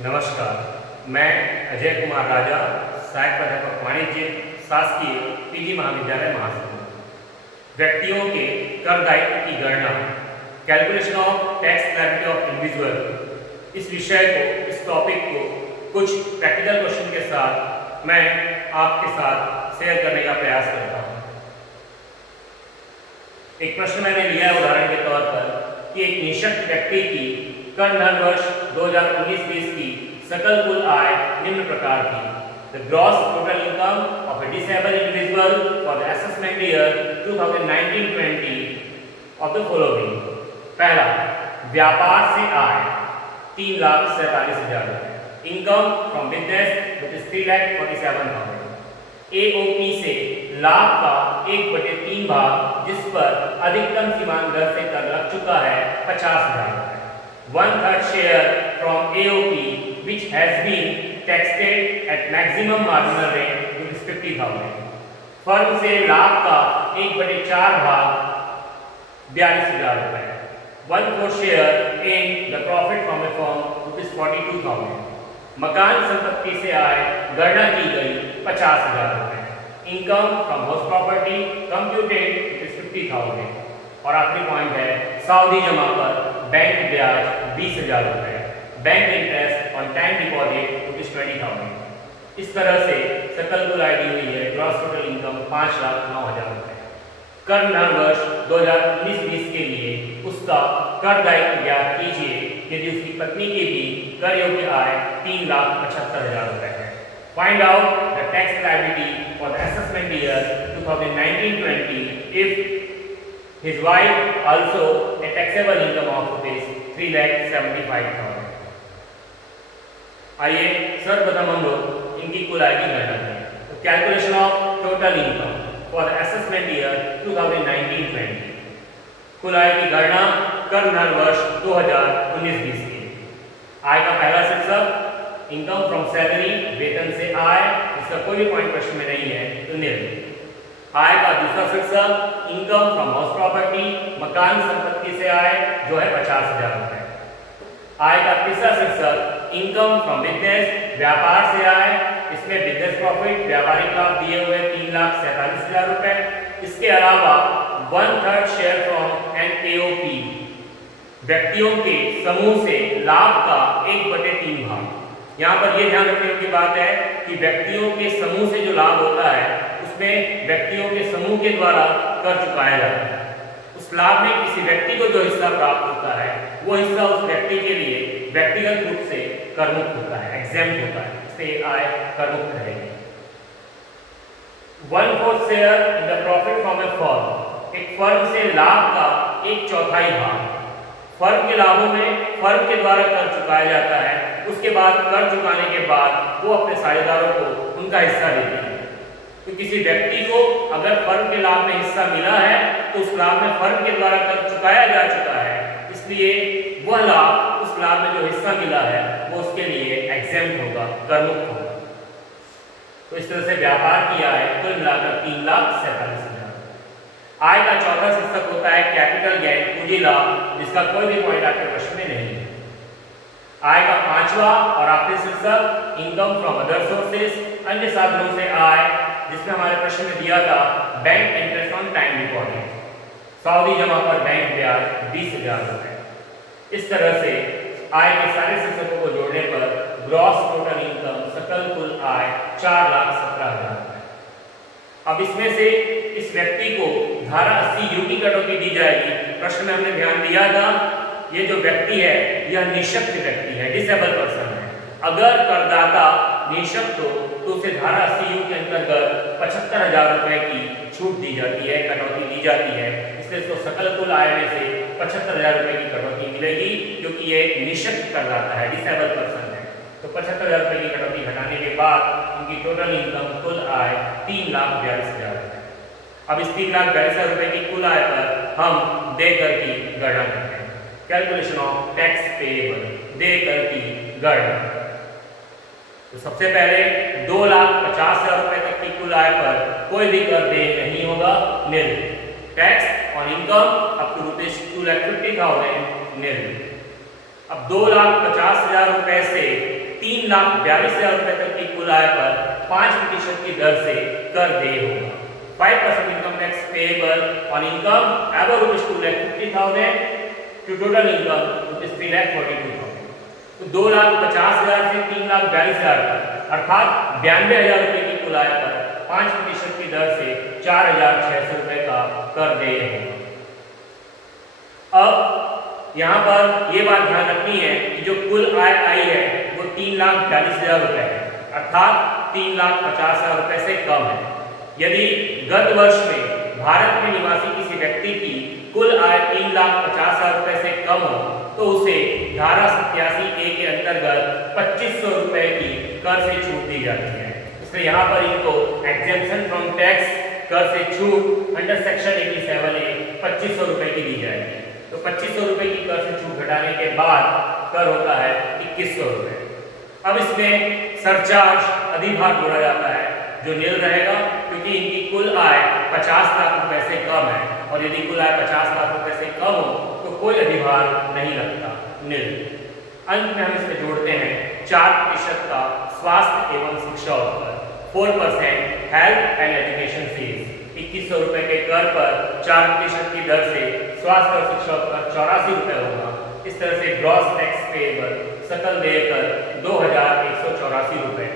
नमस्कार, मैं अजय कुमार राजा, सहायक प्राध्यापक वाणिज्य, शासकीय पीजी महाविद्यालय महासमुंद। व्यक्तियों के कर दायित्व की गणना, calculation of tax liability of individual, इस विषय को, इस टॉपिक को कुछ प्रैक्टिकल क्वेश्चन के साथ मैं आपके साथ शेयर करने का प्रयास करता हूँ। एक प्रश्न मैंने लिया है उदाहरण के तौर पर कि एक निःशक्त व्यक्ति की कर धन वर्ष 2019-20 की सकल कुल आय निम्न प्रकार थी। The gross total income of a disabled individual for the assessment year 2019-20 of the following. पहला, व्यापार से आय 3,47,000 रुपए। Income from business which is 3,47,000। AOP से लाभ का 1/3 भाग जिस पर अधिकतम सीमांत दर से कर लग चुका है 50,000 रुपए। 1/3 share from AOP which has been taxed at maximum marginal rate which is 50,000। Firm से लाभ का 1/4 भाग 42,000 रुपए। 1/4 share in the profit from a firm which is 42,000। मकान संपत्ति से आय गणना की गई 50,000 रुपए। Income from house property computed it is 50,000। और आखिरी पॉइंट है सावधि जमा पर बैंक ब्याज 20,000 रुपए। Bank interest on time deposit rupees 20,000। इस तरह से सकल कुल आय दी हुई है। ग्रॉस टोटल इनकम 5,09,000 रुपए। कर धन वर्ष 2019-20 के लिए उसका कर दायित्व ज्ञात कीजिए यदि उसकी पत्नी की भी कर योग्य आय 3,75,000 रुपए है। Find out the tax liability for the assessment year 2019-20 if his wife also a taxable income of rupees 3,75,000। आइए सर्वप्रथम हम लोग इनकी कुल आय की गणना करें। तो calculation of total income for the assessment year 2019-20। कुल आय की गणना कर धन वर्ष 2019-20 की। आय का पहला शीर्षक इनकम फ्रॉम सैलरी, वेतन से आय, इसका कोई भी पॉइंट प्रश्न में नहीं है तो निल। आय का दूसरा शीर्षक इनकम फ्रॉम हाउस प्रॉपर्टी, मकान संपत्ति से आय जो है 50,000 रुपए। आय का तीसरा शीर्षक इनकम फ्रॉम बिजनेस, व्यापार से आय, इसमें बिजनेस प्रॉफिट, व्यापारिक लाभ दिए हुए 3,47,000 रुपए। इसके अलावा 1/3 शेयर फ्रॉम एन AOP, व्यक्तियों के समूह से लाभ का 1/3 भाग। यहाँ पर यह ध्यान रखने की बात है कि व्यक्तियों के समूह से जो लाभ होता है उसमें व्यक्तियों के समूह के द्वारा कर चुकाया जाता है। उस लाभ में किसी व्यक्ति को जो हिस्सा प्राप्त होता है वो हिस्सा उस व्यक्ति के लिए व्यक्तिगत रूप से करमुक्त होता है, एग्जेम्प्ट होता है, इससे आय करमुक्त रहेगी। 1/4 share in the profit from A firm, एक फर्म से लाभ का 1/4 भाग फर्म के लाभों में फर्म के द्वारा कर चुकाया जाता है। उसके बाद कर चुकाने के बाद वो अपने साझेदारों को उनका हिस्सा देते हैं। तो किसी व्यक्ति को अगर फर्म के लाभ में हिस्सा मिला है तो उस लाभ में फर्म के द्वारा कर चुकाया जा चुका है, इसलिए वह लाभ, उस लाभ में जो हिस्सा मिला है वो उसके लिए एग्जेम्प्ट होगा, करमुक्त होगा। तो इस तरह से व्यापार की आय कुल मिलाकर 3,47,000। आय का चौथा शीर्षक होता है कैपिटल गेन, पूंजी लाभ, जिसका कोई भी पॉइंट आपके प्रश्न में नहीं है। आय का पांचवा और आखिरी शीर्षक इनकम फ्रॉम अदर सोर्सेज, अन्य साधनों से आय, जिसमें हमारे प्रश्न में दिया था bank interest on time deposit, सावधि जमा पर बैंक ब्याज 20,000 रुपए। इस तरह से आय के सारे शीर्षकों को जोड़ने पर ग्रॉस टोटल इनकम, सकल कुल आय 4,17,000 रुपए। अब इसमें से इस व्यक्ति को धारा 80U की कटौती दी जाएगी। प्रश्न में हमने ध्यान दिया था ये जो व्यक्ति है यह निःशक्त व्यक्ति है, डिसेबल पर्सन है। अगर करदाता निःशक्त हो तो उसे धारा 80U के अंतर्गत 75,000 रुपए की छूट दी जाती है, कटौती दी जाती है। इसलिए इसको सकल कुल आय में से 75,000 रुपए की कटौती मिलेगी क्योंकि ये निःशक्त करदाता है, डिसेबल पर्सन है। तो 75,000 रुपए की कटौती घटाने के बाद उनकी टोटल इनकम, कुल आय 3,42,000 रुपए। अब इस 3,42,000 रुपए की कुल आय पर हम देकर की गणना करते हैं। कैलकुलेशन ऑफ टैक्स पेएबल, देकर की गणना। तो सबसे पहले 2,50,000 रुपए तक की कुल आय पर कोई भी कर देय नहीं होगा, nil. Tax on income up to ₹2,50,000 nil. अब 2,50,000 रुपए से 3,42,000 रुपए तक की कुल आय पर 5% की दर से कर देय होगा। 5% income tax payable on income above ₹2,50,000 to total income ₹3,42,000। तो 2,50,000 से 3,42,000 तक अर्थात 92,000 रुपए की कुल आय पर 5% की दर से 4,600 रुपए का कर देय होगा। अब यहाँ पर ये बात ध्यान रखनी है कि जो कुल आय आई है वो 3,42,000 रुपए है अर्थात 3,50,000 रुपए से कम है। यदि गत वर्ष में भारत में निवासी किसी व्यक्ति की कुल आय 3,50,000 रुपए से कम हो तो उसे धारा 87A के अंतर्गत 2,500 रुपए की कर से छूट दी जाती है। इसलिए यहाँ पर इनको एग्जेम्पशन फ्रॉम टैक्स कर से छूट अंडर सेक्शन 87A 2,500 रुपए की दी जाएगी। तो 2,500 रुपए की कर से छूट घटाने के बाद कर होता है 2,100 रुपए। अब इसमें सरचार्ज अधिभार जोड़ा जाता है जो नील रहेगा क्योंकि इनकी कुल आय 50 लाख रुपए से कम है और यदि कुल आय 50 लाख रुपए से कम हो तो कोई अधिभार नहीं लगता, नील। अंत में हम इसमें जोड़ते हैं 4% का स्वास्थ्य एवं शिक्षा उत्तर, 4% हेल्थ एंड एजुकेशन फीस। 2,100 रुपए के कर पर 4% की दर से स्वास्थ्य और शिक्षा उत्तर 84 रुपए होगा। इस तरह से ग्रॉस टैक्स पेएबल सकल देय कर 2,184 रुपए।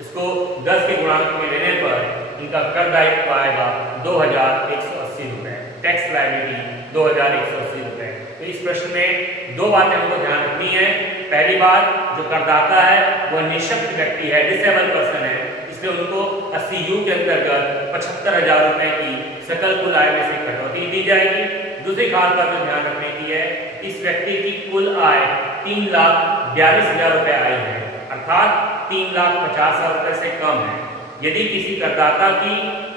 इसको 10 के गुणांक में लेने पर इनका कर दायित्व आएगा 2,180 रुपए, टैक्स लायबिलिटी 2,180 रुपए। तो इस प्रश्न में दो बातें हमको ध्यान रखनी है। पहली बात, जो करदाता है वह निःशक्त व्यक्ति है, डिसेबल पर्सन है, इसलिए उनको 80U के अंतर्गत 75,000 रुपए की सकल कुल आय में से कटौती दी जाएगी। दूसरी खास बात जो ध्यान रखने की है, इस व्यक्ति की कुल आय 3,42,000 रुपए आई है अर्थात 3,50,000 रुपए से कम है। यदि किसी करदाता की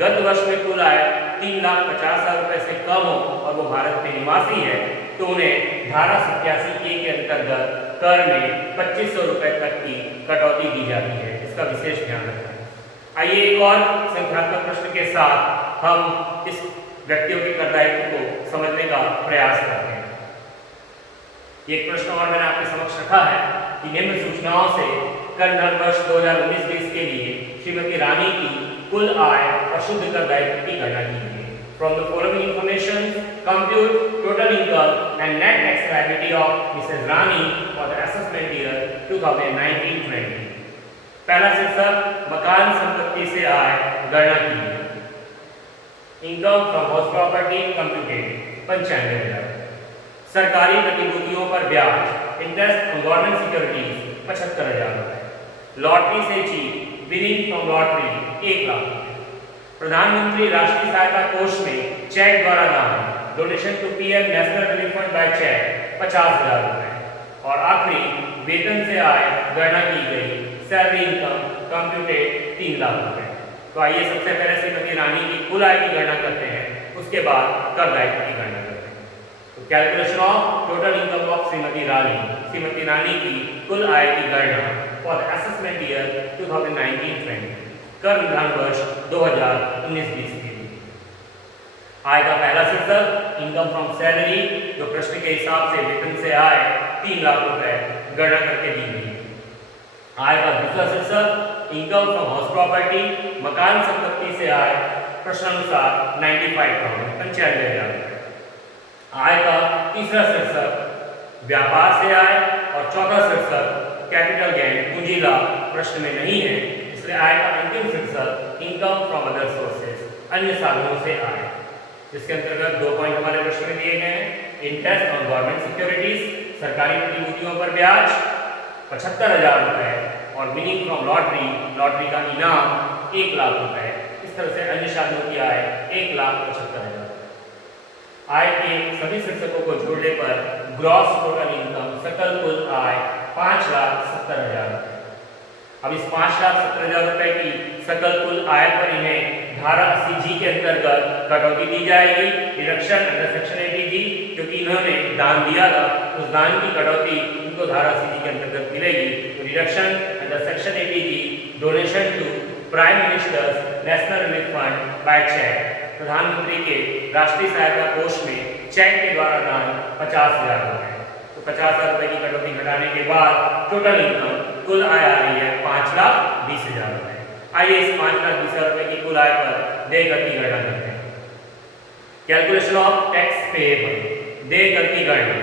गत वर्ष में कुल आय 3,50,000 रुपए से कम हो और वो भारत में निवासी है तो उन्हें धारा 87A के अंतर्गत कर में 2,500 रुपए तक की कटौती दी जाती है। इसका विशेष ध्यान रखना है। आइए एक और संख्यात्मक प्रश्न के साथ हम इस व्यक्तियों के कर दायित्व को समझने का प्रयास करते हैं। एक प्रश्न और मैंने आपके समक्ष रखा है कि निम्न सूचनाओं से कर वर्ष 2019-20 के लिए श्रीमती रानी की कुल आय और शुद्ध कर दायित्व की गणना कीजिए। From the following information, compute total income and net tax liability of Mrs. Rani for the assessment year 2019-20। पहला शीर्षक मकान संपत्ति से आय गणना कीजिए। Income from house property computed 95,000। सरकारी प्रतिभूतियों पर ब्याज इंटरेस्ट ऑन गवर्नमेंट सिक्योरिटीज 75,000 रुपए। लॉटरी से जीत विनिंग फ्रॉम लॉटरी 1 लाख रुपए। प्रधानमंत्री राष्ट्रीय सहायता कोष में चेक द्वारा दान donation to PM national relief fund by cheque 50,000 रुपए। और आखिरी वेतन से आय गणना की गई, सैलरी इनकम कंप्यूटेड 3 लाख रुपए। तो आइए सबसे पहले श्रीमती रानी की कुल आय की गणना करते हैं, उसके बाद कर दायित्व की गणना करते हैं। तो calculation of total income of Shrimati Rani की कुल आय की गणना फॉर असेसमेंट ईयर 2019-20 कर निर्धारण वर्ष 2019-20 के लिए। आय का पहला शीर्षक इनकम फ्रॉम सैलरी, जो प्रश्न के हिसाब से वेतन से आय 3 लाख रुपए गणना करके दी गई। आय का दूसरा शीर्षक इनकम फ्रॉम हाउस प्रॉपर्टी, मकान संपत्ति से आय प्रश्नानुसार 95,000 95,000 रुपए। आय का तीसरा शीर्षक व्यापार से आय और चौथा शीर्षक कैपिटल गेन पूंजी लाभ प्रश्न में नहीं है, इसलिए आय का अंतिम शीर्षक इनकम फ्रॉम अदर सोर्सेज अन्य साधनों से आय। इसके अंतर्गत 2 पॉइंट हमारे प्रश्न में दिए गए हैं। इंटरेस्ट ऑन गवर्नमेंट सिक्योरिटीज सरकारी प्रतिभूतियों पर ब्याज 75,000 रुपए और विनिंग फ्रॉम लॉटरी का इनाम 1 लाख रुपए। इस तरह से अन्य साधनों की आय 1,75,000। आय के सभी शीर्षकों को जोड़ने पर ग्रॉस टोटल इनकम सकल कुल आय 5,70,000 रुपए। अब इस 5,70,000 रुपए की सकल कुल आय पर इन्हें धारा 80G के अंतर्गत कटौती दी जाएगी, डिडक्शन अंडर सेक्शन 80G, क्योंकि इन्होंने दान दिया था उस दान की कटौती इनको धारा 80G के अंतर्गत मिलेगी। तो deduction under section 80G donation to prime minister's national relief fund by cheque, प्रधानमंत्री के राष्ट्रीय सहायता कोष में चेक के द्वारा दान 50,000 रुपए। तो 50,000 रुपए की कटौती घटाने के बाद टोटल इनकम कुल आय आ रही है 5,20,000 रुपए। आइए इस 5,20,000 रुपए की कुल आय पर देय कर की गणना करते हैं। कैलकुलेशन ऑफ टैक्स पेएबल, देय कर की गणना।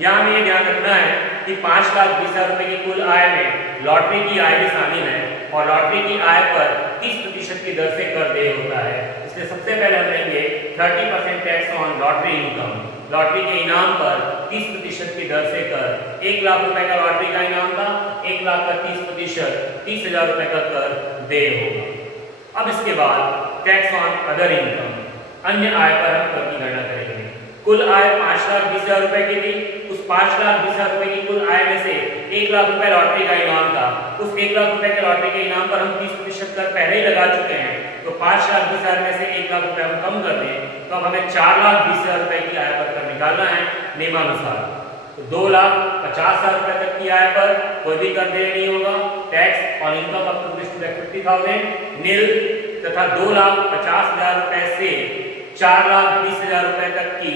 यहाँ हमें ये ध्यान रखना है कि 5,20,000 रुपए की कुल आय में लॉटरी की आय भी शामिल है और लॉटरी की आय पर 30% की दर से कर देय होता है। इसलिए सबसे पहले हम लेंगे 30% tax on lottery income. Lottery के इनाम पर 30% की दर से कर। 1 लाख रुपए का लॉटरी का इनाम था, 1 लाख का 30%, 30,000 रुपए का कर देय होगा। अब इसके बाद टैक्स ऑन अदर इनकम, अन्य आय पर हम कर की गणना करेंगे। कुल आय 5,20,000 रुपए की थी। उस 5,20,000 रुपए की कुल आय में से 1 लाख रुपए लॉटरी का इनाम था। उस 1 लाख रुपए के लॉटरी के इनाम पर हम 30% कर पहले ही लगा चुके हैं, तो 5,20,000 में से 1 लाख रुपए हम कम कर दें तो अब हमें 4,20,000 रुपए की आय पर कर निकालना है नियमानुसार। तो 2,50,000 रुपए तक की आय पर कोई भी कर देय नहीं होगा। Tax on income up to 50,000 nil तथा 2,50,000 रुपए से 4,20,000 रुपए तक की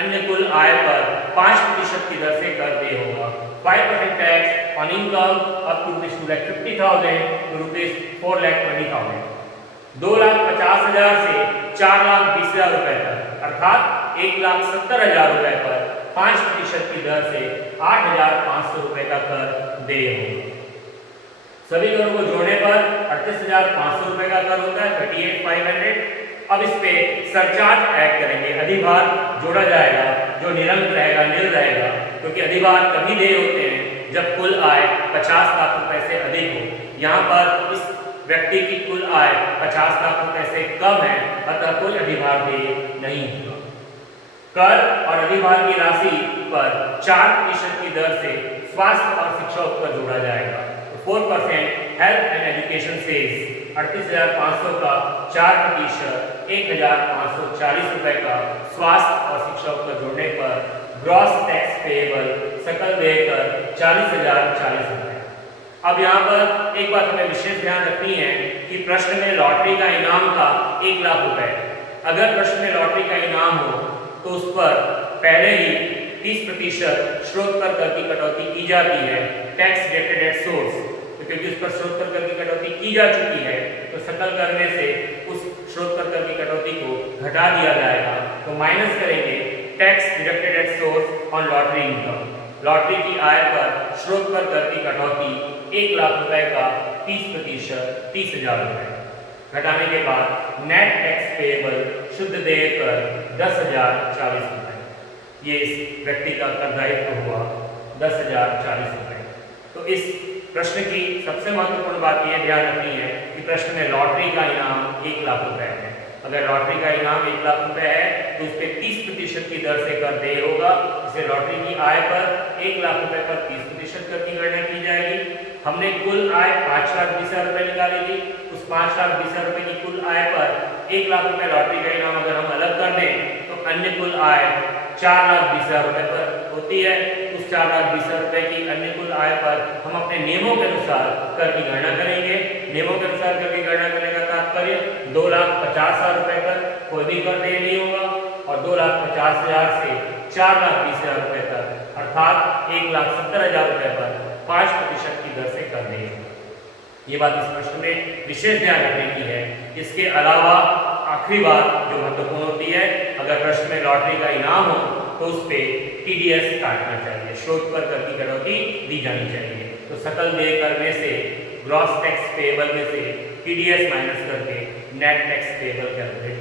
अन्य कुल आय पर 5% की दर से कर देय होगा। 5% tax on income up to 50,000 to rupees 4,20,000। 2,50,000 से 4,20,000 रुपए तक अर्थात 1,70,000 रुपए पर 5% की दर से 8,500 रुपए का कर देय होगा। सभी करों को जोड़ने पर 38,500 रुपए का कर होता है, 38,500। अब इस पे सरचार्ज ऐड करेंगे, अधिभार जोड़ा जाएगा जो निरंक रहेगा, निल रहेगा, क्योंकि अधिभार तभी देय होते हैं जब कुल आय 50 लाख रुपए से अधिक हो। यहाँ पर इस व्यक्ति की कुल आय 50 लाख रुपए से कम है, अतः कोई अधिभार देय नहीं होगा। कर और अधिभार की राशि पर 4% की दर से स्वास्थ्य और शिक्षा उपकर जोड़ा जाएगा। 4% हेल्थ एंड एजुकेशन सेज 38,500 का 4%, 1,540 रुपए का स्वास्थ्य और शिक्षा उपकर जोड़ने पर ग्रॉस टैक्स पेएबल सकल देय कर 40,040 रुपए। अब यहाँ पर एक बात हमें विशेष ध्यान रखनी है कि प्रश्न में लॉटरी का इनाम था 1 लाख रुपए। अगर प्रश्न में लॉटरी का इनाम हो तो उस पर पहले ही 30% स्रोत पर कर की कटौती की जाती है, टैक्स डिडक्टेड एट सोर्स। क्योंकि उस पर स्रोत पर कर की कटौती की जा चुकी है तो सकल कर में से उस स्रोत पर कर की कटौती को घटा दिया जाएगा। तो माइनस करेंगे tax deducted at source on lottery income. Lottery की आय पर स्रोत पर कर की कटौती 1 लाख रुपए का 30%, 30,000 रुपए घटाने के बाद नेट टैक्स पेएबल शुद्ध देय कर 10,040 रुपए। ये इस व्यक्ति का कर दायित्व हुआ 10,040 रुपए। तो इस प्रश्न की सबसे महत्वपूर्ण बात यह ध्यान रखनी है कि प्रश्न में लॉटरी का इनाम 1 लाख रुपए है। अगर लॉटरी का इनाम 1 लाख रुपए है तो उस पर 30% की दर से कर देय होगा। इसे लॉटरी की आय पर 1 लाख रुपए पर 30% कर की गणना की जाएगी। हमने कुल आय 5,20,000 रुपए निकाली थी। उस 5,20,000 रुपए की कुल आय पर 1 लाख रुपए लॉटरी का इनाम अगर हम अलग कर दें तो अन्य कुल आय 4,20,000 रुपए पर होती है। उस 4,20,000 रुपए की अन्य कुल आय पर हम अपने नियमों के अनुसार कर की गणना करेंगे। नियमों के अनुसार कर की गणना करने का तात्पर्य 2,50,000 रुपए पर कोई भी कर देय नहीं होगा और 2,50,000 से 4,20,000 रुपए तक अर्थात 1,70,000 रुपए पर 5% की दर से कर देय होगा। ये बात इस प्रश्न में विशेष ध्यान रखने की है। इसके अलावा आखिरी बात जो महत्वपूर्ण होती है, अगर प्रश्न में लॉटरी का इनाम हो तो उस पे टीडीएस काटना चाहिए, स्रोत पर कर की कटौती दी जानी चाहिए। तो सकल देय कर में से ग्रॉस टैक्स पेएबल में से टीडीएस माइनस करके नेट टैक्स पेएबल कैलकुलेट